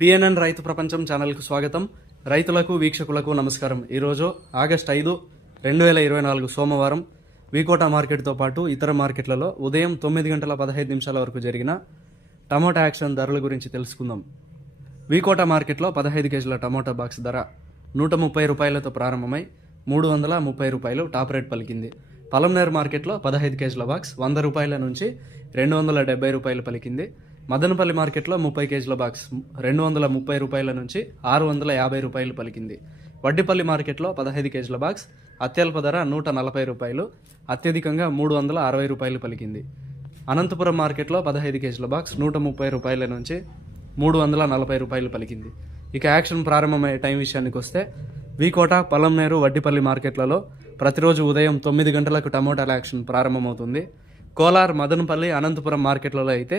PNN రైతు ప్రపంచం ఛానల్కు స్వాగతం. రైతులకు వీక్షకులకు నమస్కారం. ఈరోజు ఆగస్ట్ ఐదు రెండు వేల ఇరవై నాలుగు సోమవారం వీకోటా మార్కెట్తో పాటు ఇతర మార్కెట్లలో ఉదయం తొమ్మిది గంటల పదహైదు నిమిషాల వరకు జరిగిన టమోటా యాక్షన్ ధరల గురించి తెలుసుకుందాం. వీకోటా మార్కెట్లో పదహైదు కేజీల టమోటా బాక్స్ ధర నూట ముప్పై రూపాయలతో ప్రారంభమై మూడు వందల ముప్పై రూపాయలు టాప్ రేట్ పలికింది. పలంనేర్ మార్కెట్లో పదహైదు కేజీల బాక్స్ వంద రూపాయల నుంచి రెండు వందల డెబ్బై రూపాయలు పలికింది. మదనపల్లి మార్కెట్లో ముప్పై కేజీల బాక్స్ రెండు వందల ముప్పై రూపాయల నుంచి ఆరు వందల యాభై రూపాయలు పలికింది. వడ్డిపల్లి మార్కెట్లో పదహైదు కేజీల బాక్స్ అత్యల్ప ధర నూట నలభై రూపాయలు అత్యధికంగా మూడు వందల అరవై రూపాయలు పలికింది. అనంతపురం మార్కెట్లో పదహైదు కేజీల బాక్స్ నూట ముప్పై రూపాయల నుంచి మూడు వందల నలభై రూపాయలు పలికింది. ఇక యాక్షన్ ప్రారంభమయ్యే టైం విషయానికి వస్తే వీకోట పలంనేరు వడ్డిపల్లి మార్కెట్లలో ప్రతిరోజు ఉదయం తొమ్మిది గంటలకు టమోటాల యాక్షన్ ప్రారంభమవుతుంది. కోలార్ మదనపల్లి అనంతపురం మార్కెట్లలో అయితే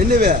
ఎన్ని వేరు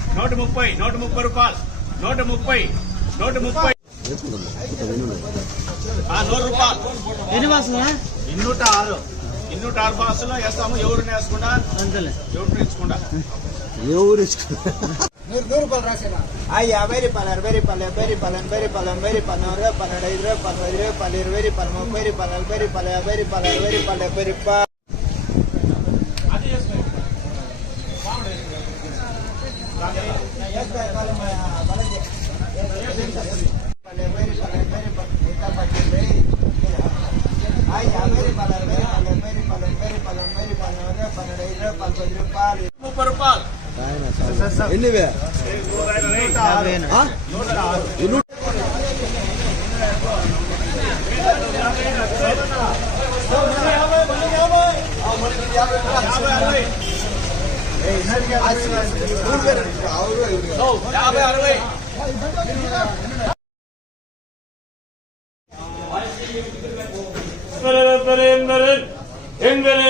నూట ముప్పై నూట ముప్పై రూపాయలు. నూట ముప్పై నూట ముప్పై. ఆ, నూరు రూపాయలు. ఎన్ని బాసులా ఇన్నూట ఆరు ఇన్నూట ఆరు బాసులో వేస్తాము. ఎవరిని వేసుకుండా అంతలే. ఎవరిని వేసుకుండా ఎవరు ఆ యాభై రూపాయలు అరవై రూపాయలు డెబ్బై రూపాయలు ఎనభై రూపాయలు ఎనభై రూపాయలు నూరు రూపాయలు పన్నెండు ఐదు రూపాయలు పది రూపాయలు ఇరవై రూపాయలు ముప్పై రూపాయలు నలభై రూపాయలు యాభై రూపాయలు అరవై రూపాయలు డెబ్బై రూపాయలు. پندر پانچ روپئے యాభై అరవై ఎంగరే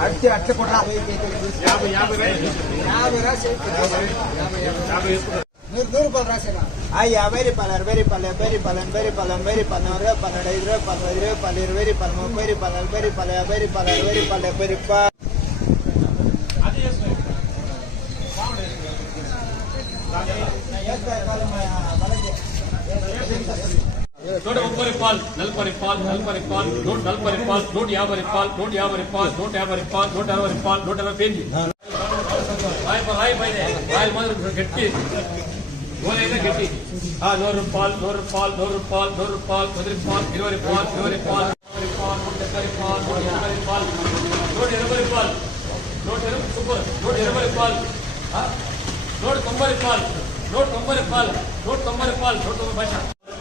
అట్టే అట్లా కూడా యాభై యాభై రైతు యాభై రాసి యాభై నూరు రూపాయలు రాసేనా ఆ యాభై రూపాయలు అరవై రూపాయలు డెబ్బై రూపాయలు ఎనభై రూపాయలు ఎనభై రూపాయలు నూరు రూపాయలు పన్నెండు ఐదు రూపాయలు పది రూపాయలు ఇరవై రూపాయలు ముప్పై రూపాయలు నలభై రూపాయలు యాభై రూపాయలు అరవై రూపాయలు డెబ్బై రూపాయలు నూట ముప్పై రూపాయలు నలభై రూపాయలు నలభై రూపాయలు నూట నలభై రూపాయలు నూట యాభై రూపాయలు నూట యాభై రూపాయలు నూట యాభై రూపాయలు నూట అరవై రూపాయలు నూట అరవై పేజీ రాయి రాయి పైన రాయల మాదిరి గట్టి ఓలైనా గట్టి ఆ, నూరు రూపాయలు నూరు రూపాయలు నూరు రూపాయలు నూరు రూపాయలు పది రూపాయలు ఇరవై రూపాయలు ఇరవై రూపాయలు ఇరవై రూపాయలు నూట డెబ్బై రూపాయలు నూట ఎనభై రూపాయలు నూట ఎనభై రూపాయలు నూట ఎనభై సూపర్ నూట ఎనభై రూపాయలు ఆ, నూట తొంభై రూపాయలు నూట తొంభై రూపాయలు నూట తొంభై రూపాయలు నూట తొంభై భాష